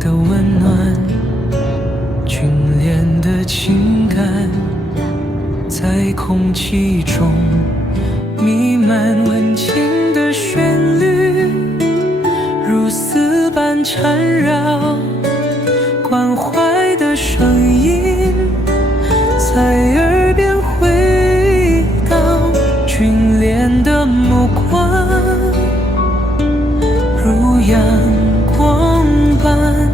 的温暖，军恋的情感，在空气中弥漫，温情的旋律如丝般缠绕，关怀的声音在耳边回荡，军恋的目光如阳光般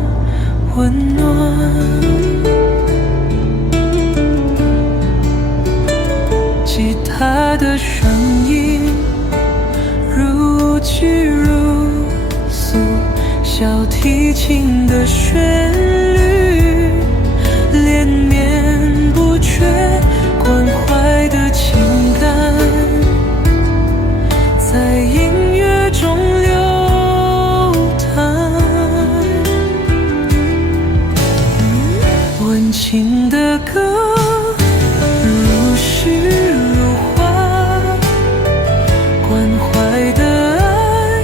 温暖，吉他的声音如泣如诉，小提琴的旋律连绵不绝，关怀的情感在音乐中流淌，温情的歌如诗如画，关怀的爱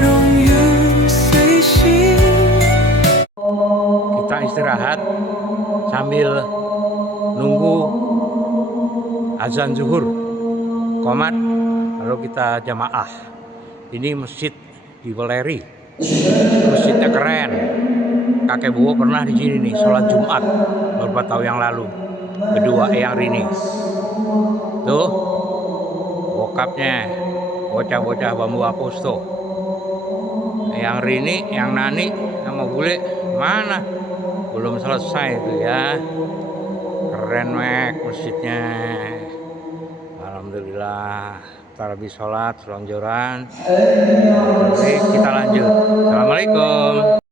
融于随心。 Kita istirahat sambil nunggu azan zuhur qomat, lalu kita jamaah. Ini masjid di Weleri, masjidnya keren. Kakek Bowo pernah di sini nih sholat Jumat beberapa tahun yang lalu, kedua Eyang Rini. Tuh bokapnya bocah-bocah bambu aposto. Eyang Rini, Eyang Nani sama bule mana? Belum selesai itu ya. Keren mek masjidnya. Alhamdulillah. Ntar habis sholat selonjoran. Oke, kita lanjut. Assalamualaikum.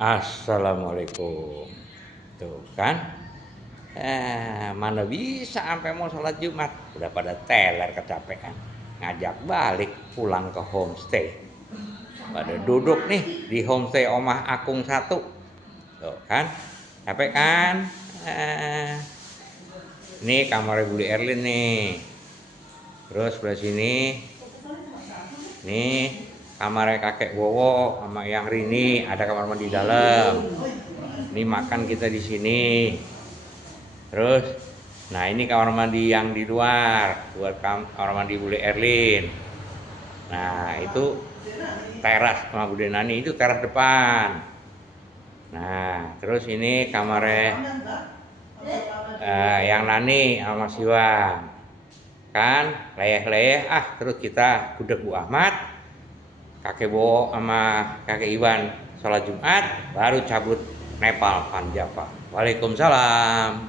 Assalamualaikum. Tuh kan, mana bisa sampai mau sholat Jumat, udah pada teler kecapean, ngajak balik pulang ke homestay. Pada duduk nih di homestay Omah Akung 1. Tuh kan, capek kan? Ini kamar Budi Erlin nih. Terus sebelah sini nih kamarnya kakek Bowo sama Eyang Rini, ada kamar mandi dalam. Ini makan kita di sini. Terus, nah ini kamar mandi yang di luar, buat kamar mandi Budi Erlin. Nah itu teras sama Bude Nani, itu teras depan. Nah terus ini kamarnya yang Nani sama Mas Iwan. Kan leyeh-leyeh, terus kita gudeg Bu Ahmad, kakek Bowo sama kakek Iwan sholat Jumat, baru cabut Nepal Panjapa. Waalaikumsalam.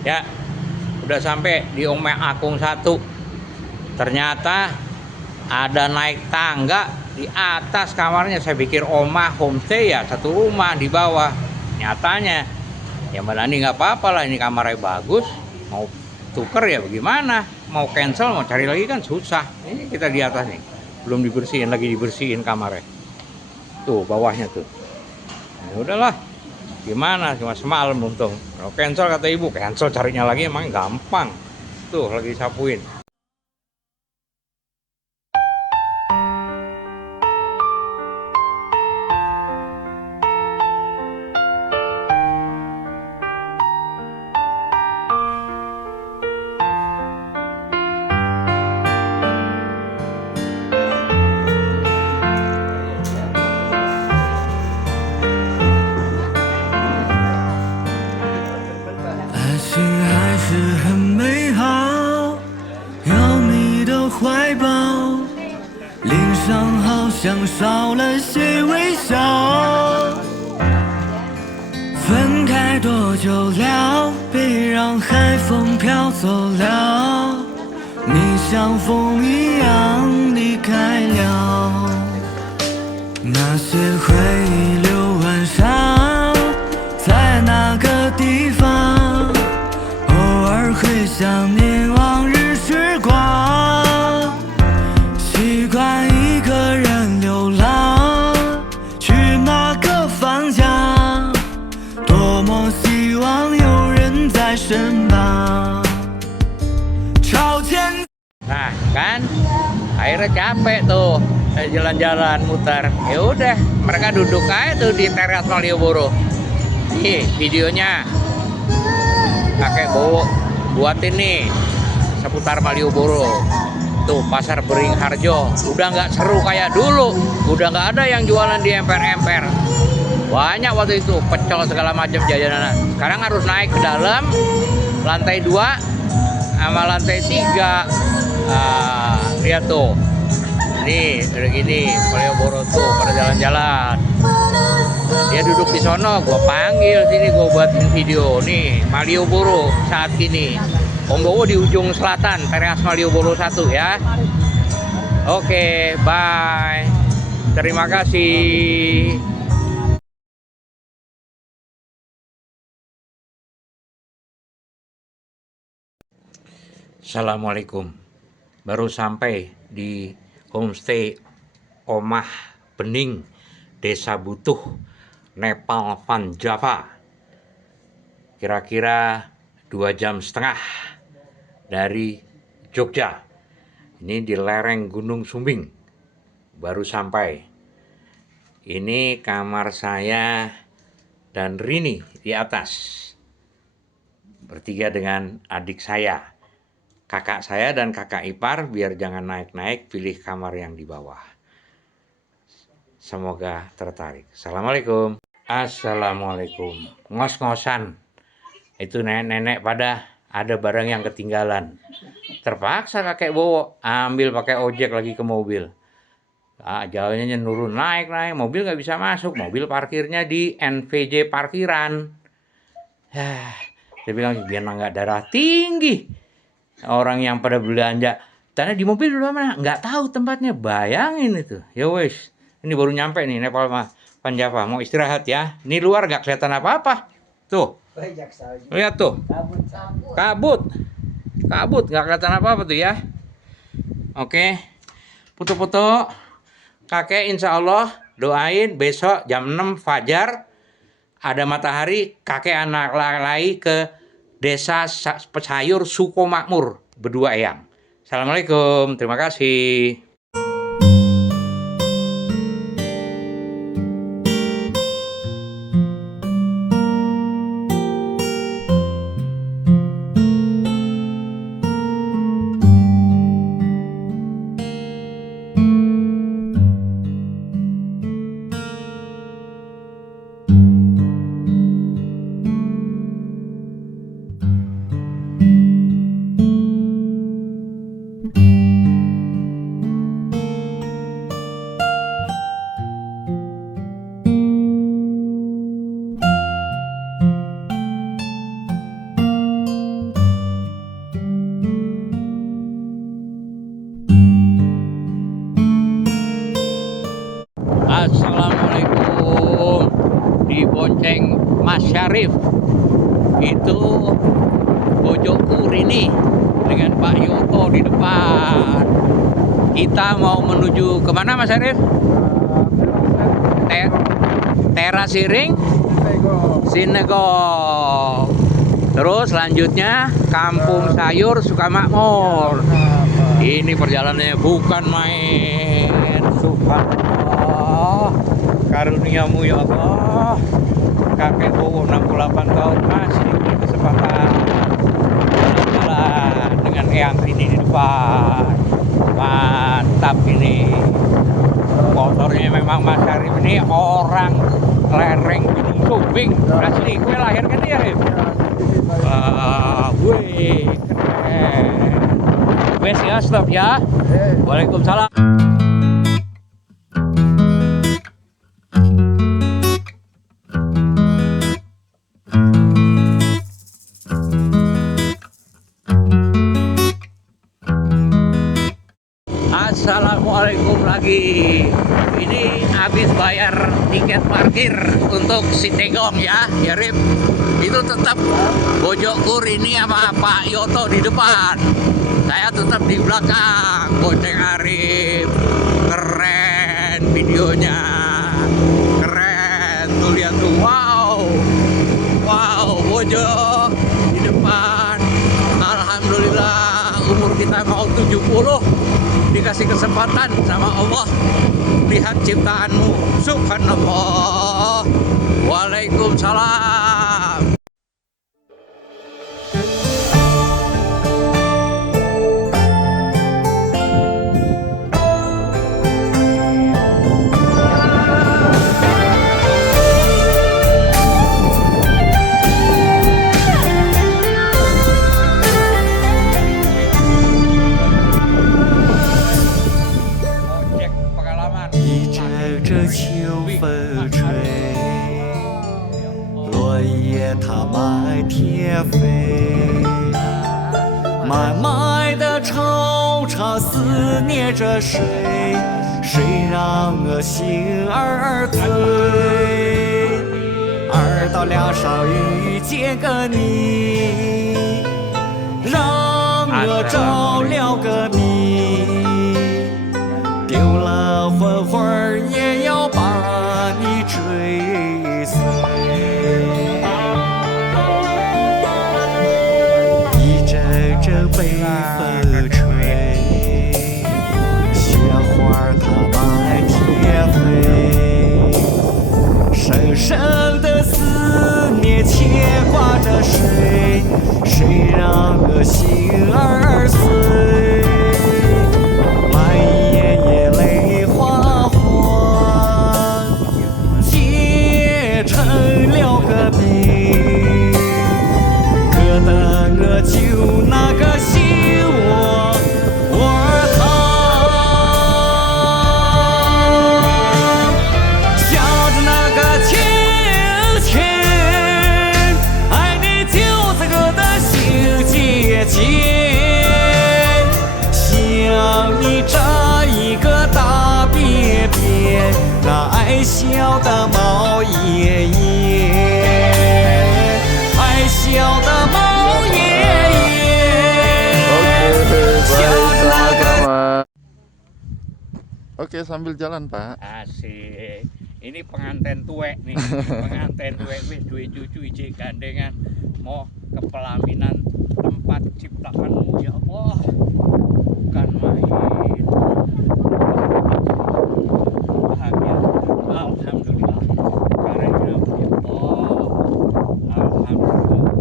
Ya, udah sampai di Omah Akung 1. Ternyata ada naik tangga di atas kamarnya. Saya pikir omah homestay ya, satu rumah di bawah. Nyatanya, ya Mbak Nani nggak apa-apa lah, ini kamarnya bagus. Mau tuker ya bagaimana? Mau cancel, mau cari lagi kan susah. Ini kita di atas nih. Belum dibersihin, lagi dibersihin kamarnya. Tuh bawahnya tuh. Ya udahlah, gimana, cuma semalam untung. Kalau cancel kata ibu, cancel carinya lagi emang gampang. Tuh lagi disapuin.像少了些微笑，分开多久了？别让海风飘走了，你像风一样离开了。那些回忆流晚上，在那个地方，偶尔会想念往日时光，习惯一个人流浪，去那个方向，多么希望有人在身旁，朝前。 Nah kan, akhirnya capek tuh jalan-jalan muter. Ya udah, mereka duduk aja tuh di teras Malioboro. Nih videonya, kakek Bowo buatin nih seputar Malioboro. Tuh pasar Beringharjo, udah nggak seru kayak dulu. Udah nggak ada yang jualan di emper-emper. Banyak waktu itu pecel segala macam jajanan. Sekarang harus naik ke dalam lantai 2 sama lantai 3. Lihat tuh, nih udah gini Malioboro tuh pada jalan-jalan. Dia duduk di sono, gua panggil sini, gua buatin video nih Malioboro saat ini. Om Bowo di ujung selatan, teras Malioboro 1 ya. Oke, bye. Terima kasih. Assalamualaikum. Baru sampai di homestay Omah Bening, Desa Butuh, Nepal Van Java. Kira-kira 2,5 jam dari Jogja. Ini di lereng Gunung Sumbing. Baru sampai. Ini kamar saya dan Rini di atas. Bertiga dengan adik saya. Kakak saya dan kakak ipar, biar jangan naik-naik, pilih kamar yang di bawah. Semoga tertarik. Assalamualaikum. Assalamualaikum. Ngos-ngosan. Itu nenek-nenek pada ada barang yang ketinggalan. Terpaksa kakek Bowo ambil pakai ojek lagi ke mobil. Jalannya nurun, naik-naik, mobil nggak bisa masuk. Mobil parkirnya di NVJ parkiran. Saya bilang biar nggak darah tinggi. Orang yang pada belanja, tanya di mobil dulu mana? Nggak tahu tempatnya, bayangin itu. Ya wes, ini baru nyampe nih Nepal Van Java, mau istirahat ya. Ini luar nggak kelihatan apa-apa. Tuh, lihat tuh, kabut, nggak kelihatan apa-apa tuh ya. Oke, foto-foto kakek, insya Allah doain besok jam 6 fajar ada matahari, kakek anak lagi ke Desa Sayur Sukomakmur, Berdua Eyang. Assalamualaikum, terima kasih. Assalamualaikum. Dibonceng Mas Syarif. Itu bojokku Rini dengan Pak Yoto di depan. Kita mau menuju kemana Mas Syarif? Teras Siring Sinegog. Terus selanjutnya Kampung Sayur Sukomakmur. Ini perjalanannya bukan main. Subhanallah, karuniamu ya Allah. Kakek Bowo 68 tahun masih diberi kesempatan jalan-jalan dengan Eyang Rini di depan. Mantap ini. Motornya memang Mas Syarif ini orang lereng Gunung Sumbing asli. Gue lahir kan ya, Rif? Wih, keren. Wes ya, stop ya. Waalaikumsalam. Assalamualaikum lagi. Ini habis bayar tiket parkir untuk Sinegog ya, Rip. Itu tetap bojokku ini sama Pak Yoto di depan. Saya tetap di belakang, bonceng Arif. Keren videonya. Keren. Tuh lihat tuh. Wow. Wow, bojok di depan. kita mau 70, dikasih kesempatan sama Allah lihat ciptaanmu. Subhanallah. Waalaikumsalam. Pengalaman. 一阵阵秋风吹，落叶它满天飞，漫漫的惆怅思念着谁？谁让我心儿醉？二到梁上遇见个你，让我着了个迷。丢了魂魂儿也要把你追随，一阵阵北风吹，雪花它满天飞，深深的思念牵挂着谁？谁让我心儿碎？就那个心窝疼，想着那个亲亲，爱你就这个的心结结，想你这一个大便便，那爱笑的毛爷爷，爱笑的毛。Oke, sambil jalan, Pak. Asik. Ini pengantin tuwek nih. Pengantin tuwek wis duwe cucu ijik gandengan mau ke pelaminan tempat ciptaanmu ya Allah. Bukan main. Bahagia. Alhamdulillah. Karena ya Allah. Alhamdulillah.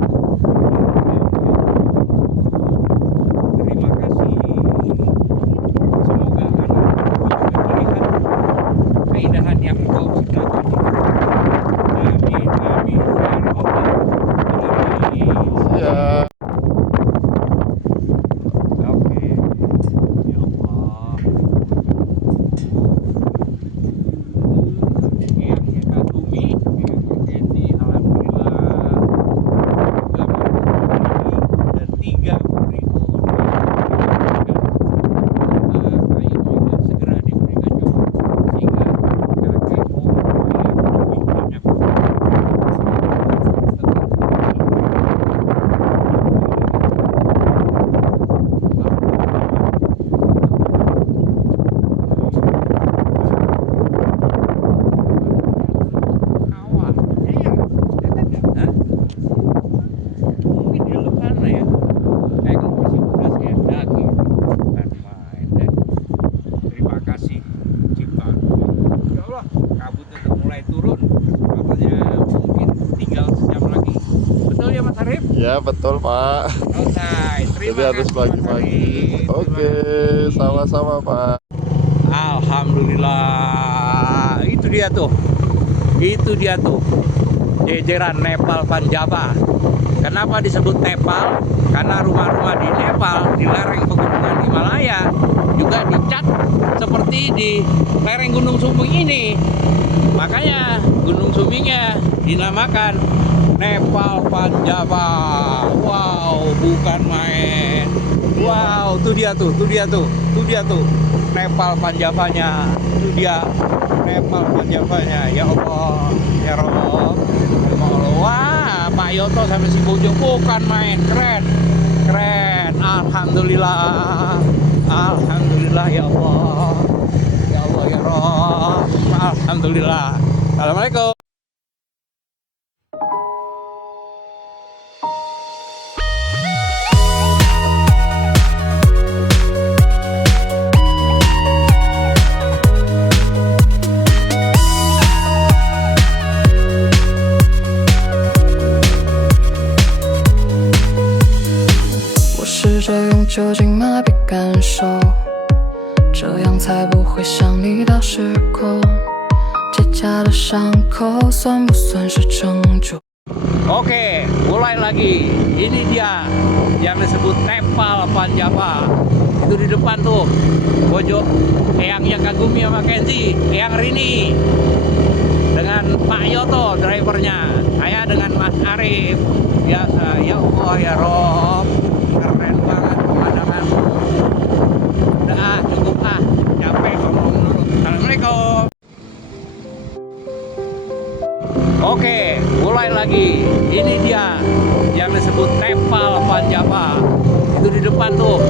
Terima kasih. Semoga keindahan yang kau ciptakan. Amin, amin, ya Rabbal alamin. Ya. Oke, ya Allah. Yang kita bumi, ini alhamdulillah. Dan 3 putri segera diberikan jodoh sehingga kakek lebih banyak. Awal, mungkin di depan ya. Masih bekas ya daging, bukan main deh. Terima kasih ciptaan. Ya Allah, kabut udah mulai turun. Katanya mungkin tinggal sejam lagi. Betul ya Mas Arif? Ya, betul, Pak. Selesai. Terima Jadi harus kasih Mas pagi-pagi. Arif. Oke, sama-sama, Pak. Alhamdulillah. Itu dia tuh. Itu dia tuh. Jejeran Nepal Panjava. Kenapa disebut Nepal? Karena rumah-rumah di Nepal, di lereng pegunungan Himalaya, juga dicat seperti di lereng Gunung Sumbing ini. Makanya Gunung Sumbingnya dinamakan Nepal Panjava. Wow, bukan main. Wow, tuh dia tuh, tuh dia tuh, tuh dia tuh. Nepal Panjavanya, itu dia Nepal Panjavanya. Ya Allah, ya Rob. Wah, Pak Yoto sampai si Bojo bukan main, keren, keren. Alhamdulillah, alhamdulillah ya Allah, ya Allah ya Rob. Alhamdulillah. Assalamualaikum. 酒精麻痹感受，这样才不会想你到失控。结痂的伤口算不算是拯救？ Oke, mulai lagi. Ini dia yang disebut Nepal Panjava. Itu di depan tuh, pojok Eyang Kagumi sama Kenzi, Eyang Rini dengan Pak Yoto drivernya. Saya dengan Mas Arif. Biasa, ya Allah ya Rob, keren banget pemandangan. Udah cukup capek ngomong dulu. Assalamualaikum. Oke, mulai lagi. Ini dia yang disebut Nepal Panjava. Itu di depan tuh,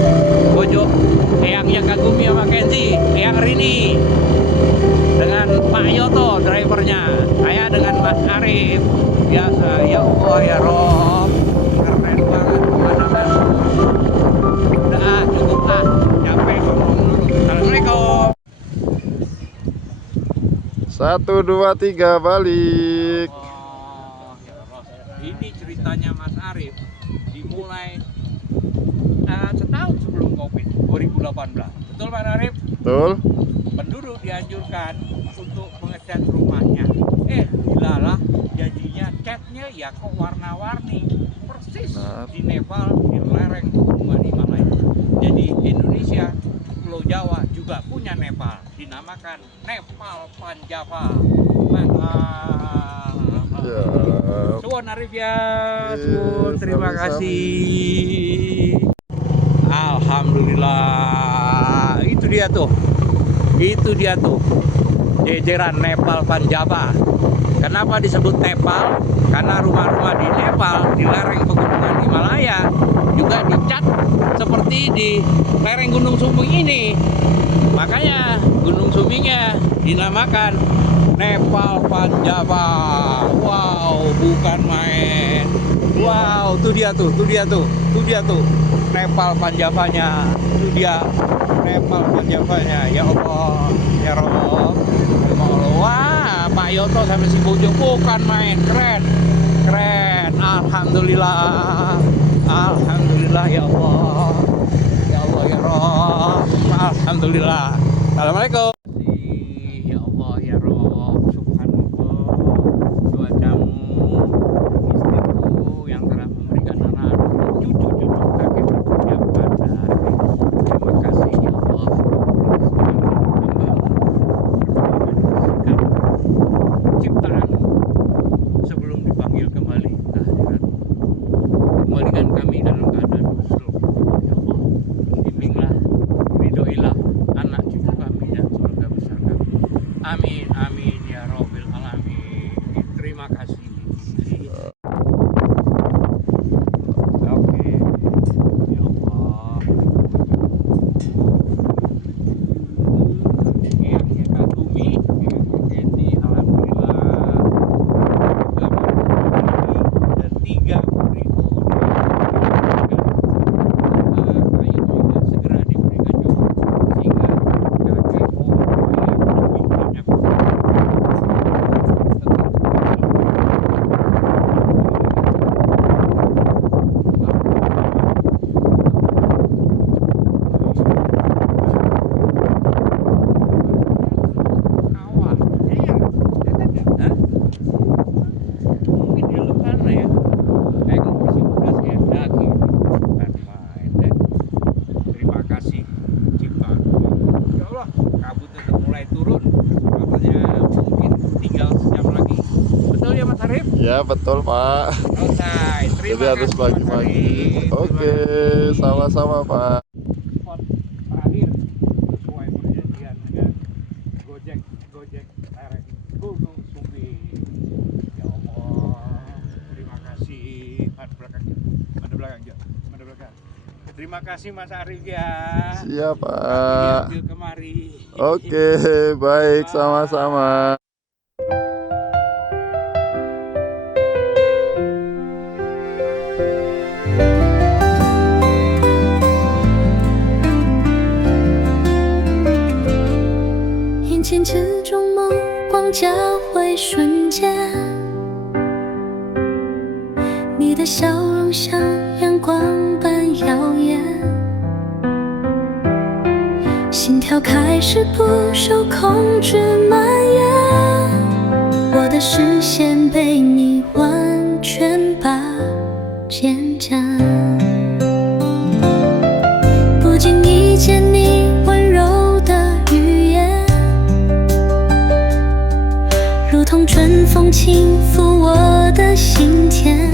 pojok Eyang Kagumi sama Kenzi, Eyang Rini dengan Pak Yoto drivernya. Saya dengan Mas Arif. Biasa, ya Allah ya Rob, keren banget pemandangan. Udah cukup capek ngomong dulu. Assalamualaikum. 1, 2, 3 balik. Oh, ya Allah. Ini ceritanya Mas Arif dimulai setahun sebelum Covid 2018. Betul Mas Arif? Betul. Penduduk dianjurkan untuk mengecat rumahnya. Dilalah janjinya catnya ya kok warna-warni persis di Nepal di lereng Pegunungan Himalaya. Jadi Indonesia, Pulau Jawa juga punya Nepal, dinamakan Nepal Panjava. Mantap. Ya. Suwun Arif ya, Iya, suwun, terima sami-sami. kasih. Alhamdulillah, itu dia tuh, jejeran Nepal Panjava. Kenapa disebut Nepal? Karena rumah-rumah di Nepal, di lereng Pegunungan Himalaya, juga dicat seperti di lereng Gunung Sumbing ini. Makanya Gunung Sumbingnya dinamakan Nepal Panjava. Wow, bukan main. Wow, tuh dia tuh. Nepal Panjavanya. Itu dia Nepal Panjavanya. Ya Allah, ya Rob. Wah, Pak Yoto sampai si Bojo bukan main. Keren. Alhamdulillah. Ya Allah. Ya Allah ya Rob. Alhamdulillah. Assalamualaikum. Ya Allah ya Rob, subhanallah, cuacamu, istriku yang telah memberikan anak cucu kakek yang pada. Terima kasih ya Allah. Ciptaan sebelum dipanggil kembali ke akhirat. Kembalikan kami dalam keadaan khusyuk ya Allah. Bimbinglah, ridhoilah anak cucu kami dan surga besar kami. Amin ya Rabbil Alamin. Terima kasih. Oke, ya Allah. Eyang Kagumi, Kenzi, alhamdulillah. Dan 3 putriku segera diberikan jodoh sehingga kakekku lebih banyak. Mungkin di depan ya. Kayak masih muda kayak daging. Bukan main deh. Terima kasih ciptaan. Ya Allah, kabut itu mulai turun. Katanya mungkin tinggal sejam lagi. Betul ya Mas Arif? Ya, betul, Pak. Selesai. Jadi Terima harus kasih Mas pagi-pagi. Arif. Oke, sama-sama, Pak. Spot terakhir sesuai perjanjian dengan Gojek lereng Gunung Sumbing. Ya Allah, terima kasih. Mana belakang. Terima kasih Mas Arif ya. Siap, Pak. Diambil kemari. Oke, baik, sama-sama.眼前之中目光交汇瞬间，你的笑容像阳光般耀眼，角开始不受控制蔓延，我的视线被你完全把剪占。不经意间你温柔的语言，如同春风轻抚我的心田。